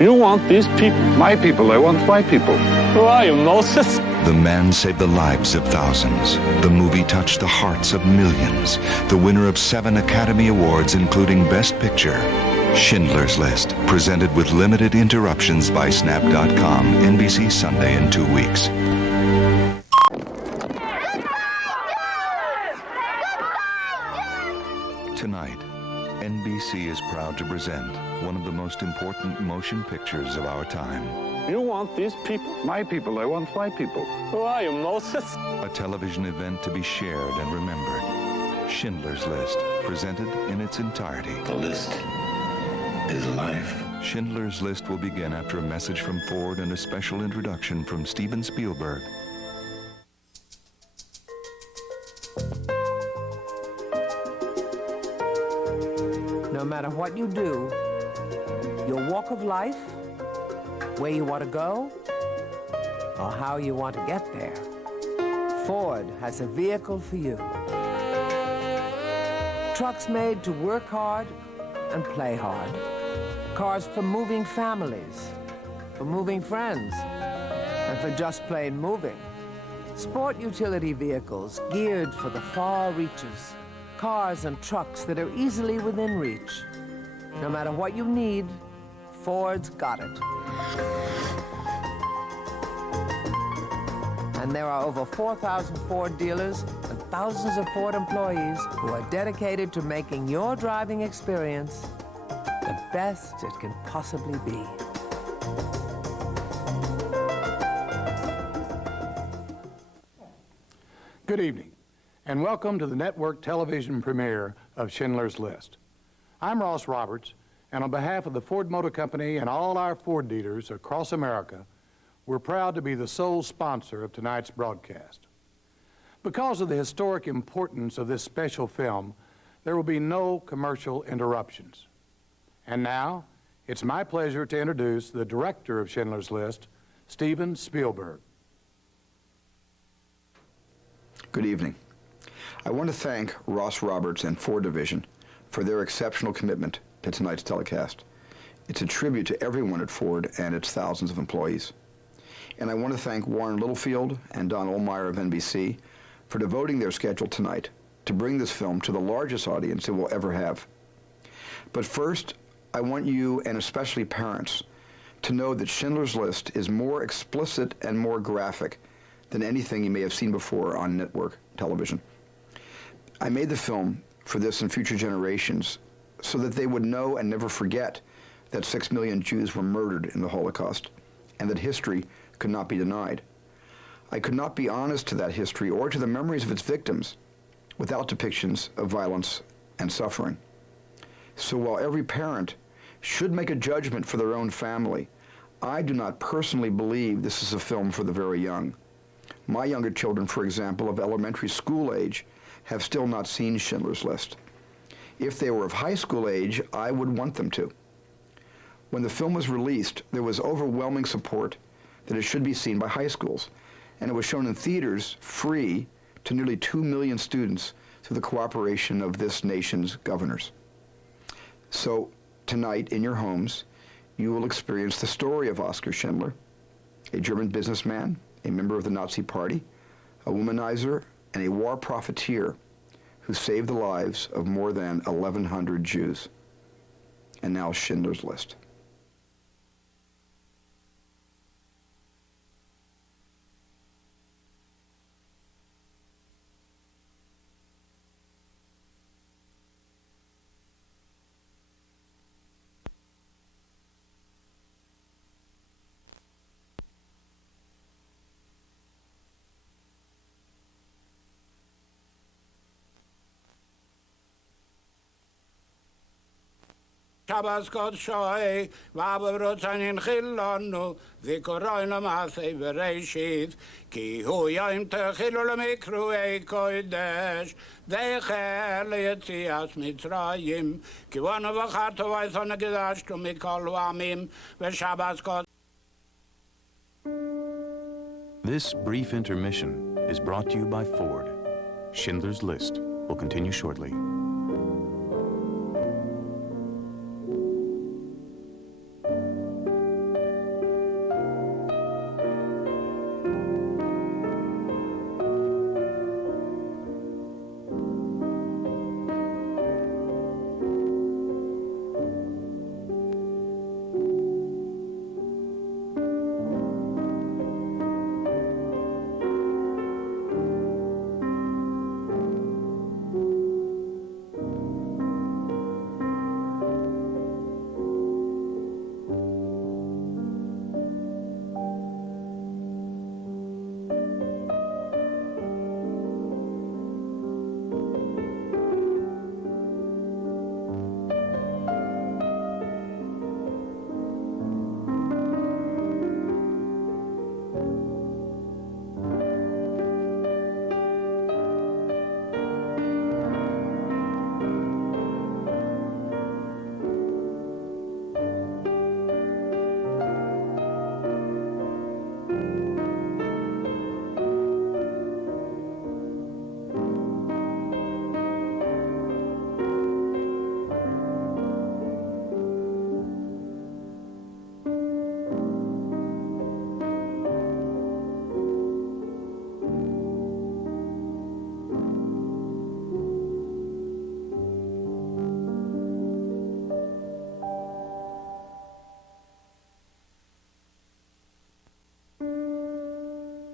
You want these people, my people, I want my people. Who are you, Moses? The man saved the lives of thousands. The movie touched the hearts of millions. The winner of 7 Academy Awards, including Best Picture. Schindler's List, presented with limited interruptions by Snap.com, NBC Sunday in 2 weeks. Tonight, NBC is proud to present one of the most important motion pictures of our time. You want these people, my people, I want my people. Who are you, Moses? A television event to be shared and remembered. Schindler's List, presented in its entirety. The list is life. Schindler's List will begin after a message from Ford and a special introduction from Steven Spielberg. No matter what you do, your walk of life, where you want to go, or how you want to get there, Ford has a vehicle for you. Trucks made to work hard and play hard. Cars for moving families, for moving friends, and for just plain moving. Sport utility vehicles geared for the far reaches. Cars and trucks that are easily within reach. No matter what you need, Ford's got it. And there are over 4,000 Ford dealers and thousands of Ford employees who are dedicated to making your driving experience the best it can possibly be. Good evening, and welcome to the network television premiere of Schindler's List. I'm Ross Roberts, and on behalf of the Ford Motor Company and all our Ford dealers across America, we're proud to be the sole sponsor of tonight's broadcast. Because of the historic importance of this special film, there will be no commercial interruptions. And now, it's my pleasure to introduce the director of Schindler's List, Steven Spielberg. Good evening. I want to thank Ross Roberts and Ford Division for their exceptional commitment to tonight's telecast. It's a tribute to everyone at Ford and its thousands of employees. And I want to thank Warren Littlefield and Don Ohlmeyer of NBC for devoting their schedule tonight to bring this film to the largest audience it will ever have. But first, I want you, and especially parents, to know that Schindler's List is more explicit and more graphic than anything you may have seen before on network television. I made the film for this and future generations so that they would know and never forget that 6 million Jews were murdered in the Holocaust and that history could not be denied. I could not be honest to that history or to the memories of its victims without depictions of violence and suffering. So while every parent should make a judgment for their own family, I do not personally believe this is a film for the very young. My younger children, for example, of elementary school age, have still not seen Schindler's List. If they were of high school age, I would want them to. When the film was released, there was overwhelming support that it should be seen by high schools, and it was shown in theaters free to nearly 2 million students through the cooperation of this nation's governors. So tonight in your homes, you will experience the story of Oskar Schindler, a German businessman, a member of the Nazi Party, a womanizer, and a war profiteer who saved the lives of more than 1,100 Jews. And now Schindler's List. Shabbos God shoy, vaberot in chilonu, v'koroyno masei v'reishit, ki hu yom techilu l'mikru kodesh, v'echel yetzias Mitzrayim, ki v'anu v'chartu v'ayson gedashtu mikol v'amim, v'Shabbos God. This brief intermission is brought to you by Ford. Schindler's List will continue shortly.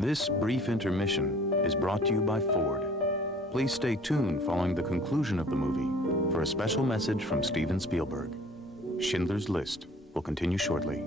This brief intermission is brought to you by Ford. Please stay tuned following the conclusion of the movie for a special message from Steven Spielberg. Schindler's List will continue shortly.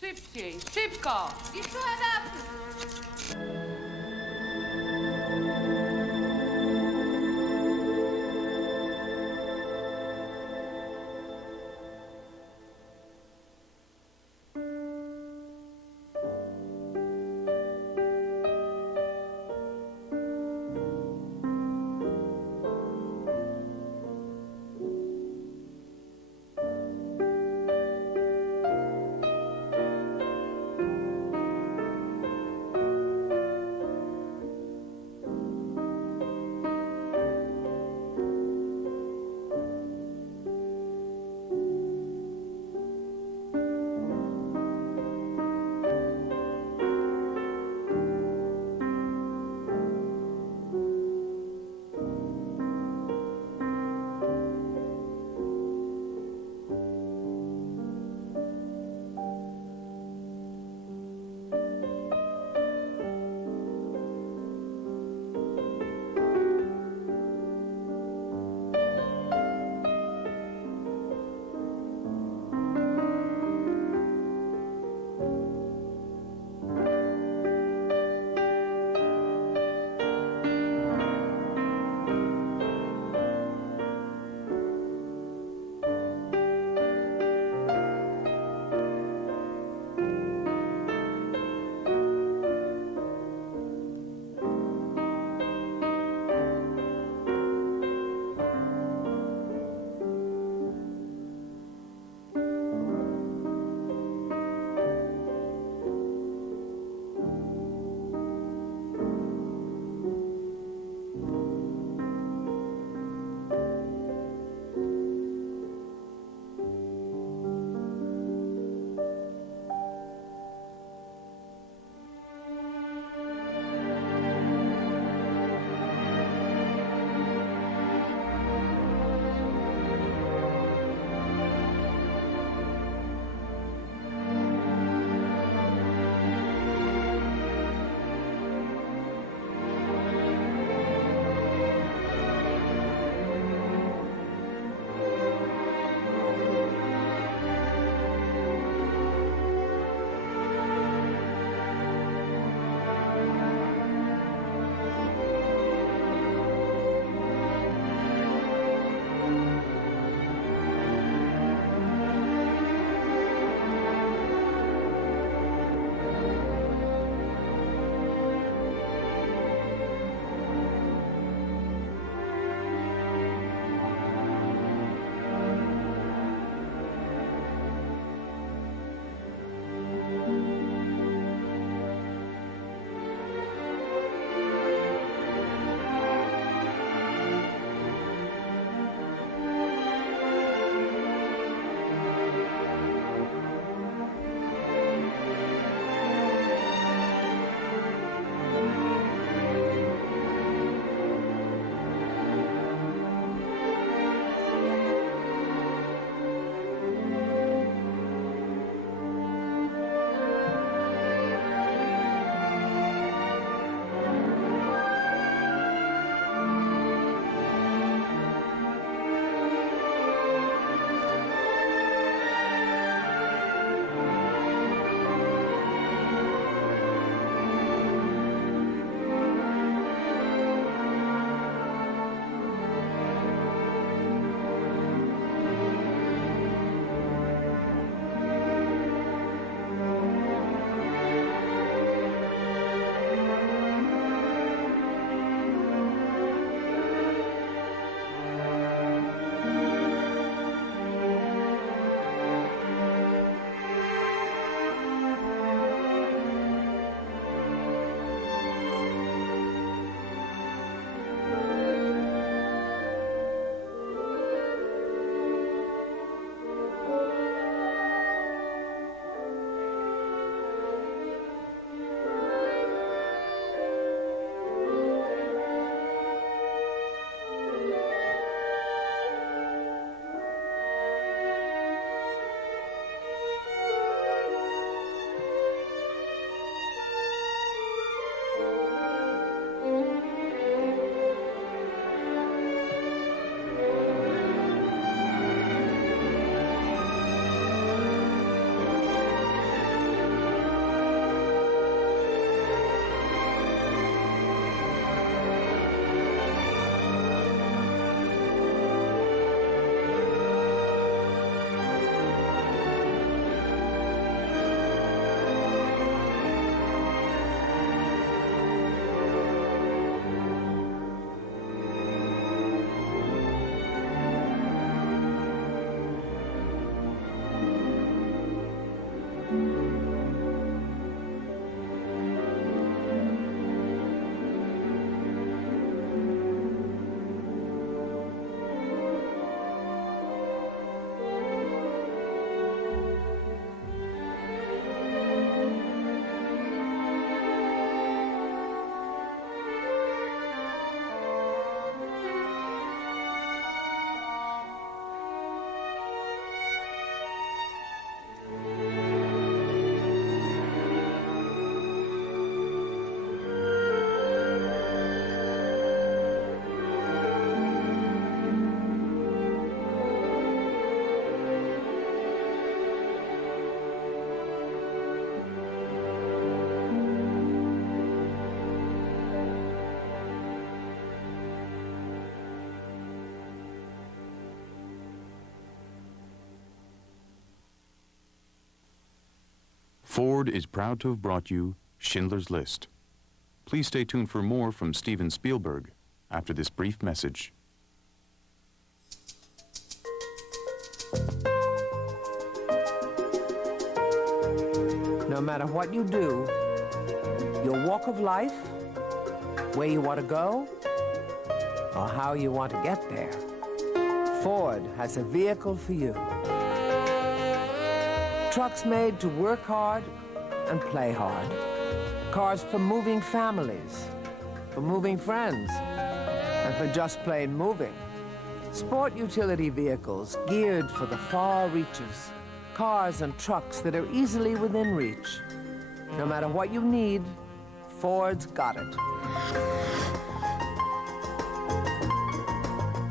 Szybciej, szybko! I szedł! Ford is proud to have brought you Schindler's List. Please stay tuned for more from Steven Spielberg after this brief message. No matter what you do, your walk of life, where you want to go, or how you want to get there, Ford has a vehicle for you. Trucks made to work hard and play hard. Cars for moving families, for moving friends, and for just plain moving. Sport utility vehicles geared for the far reaches. Cars and trucks that are easily within reach. No matter what you need, Ford's got it.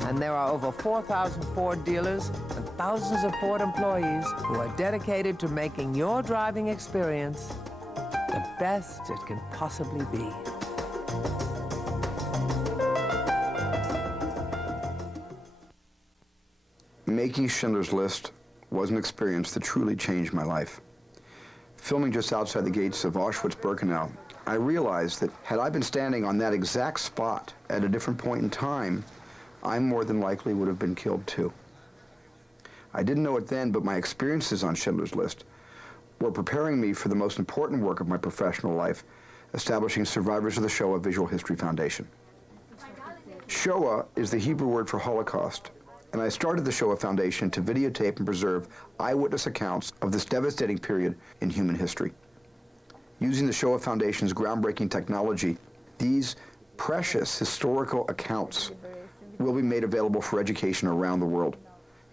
And there are over 4,000 Ford dealers and thousands of Ford employees who are dedicated to making your driving experience the best it can possibly be. Making Schindler's List was an experience that truly changed my life. Filming just outside the gates of Auschwitz-Birkenau, I realized that had I been standing on that exact spot at a different point in time, I more than likely would have been killed too. I didn't know it then, but my experiences on Schindler's List were preparing me for the most important work of my professional life, establishing Survivors of the Shoah Visual History Foundation. Shoah is the Hebrew word for Holocaust, and I started the Shoah Foundation to videotape and preserve eyewitness accounts of this devastating period in human history. Using the Shoah Foundation's groundbreaking technology, these precious historical accounts will be made available for education around the world.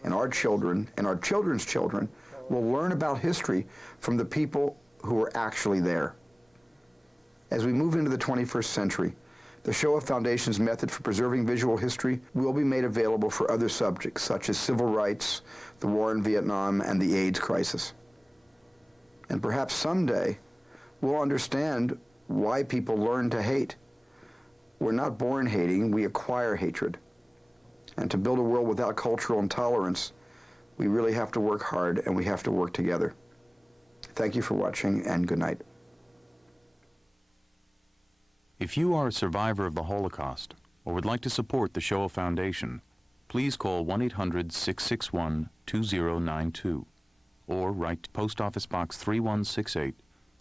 And our children and our children's children will learn about history from the people who were actually there. As we move into the 21st century, the Shoah Foundation's method for preserving visual history will be made available for other subjects, such as civil rights, the war in Vietnam, and the AIDS crisis. And perhaps someday, we'll understand why people learn to hate. We're not born hating, we acquire hatred. And to build a world without cultural intolerance, we really have to work hard and we have to work together. Thank you for watching, and good night. If you are a survivor of the Holocaust or would like to support the Shoah Foundation, please call 1-800-661-2092 or write to Post Office Box 3168,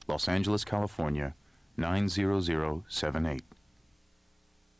Los Angeles, California, 90078.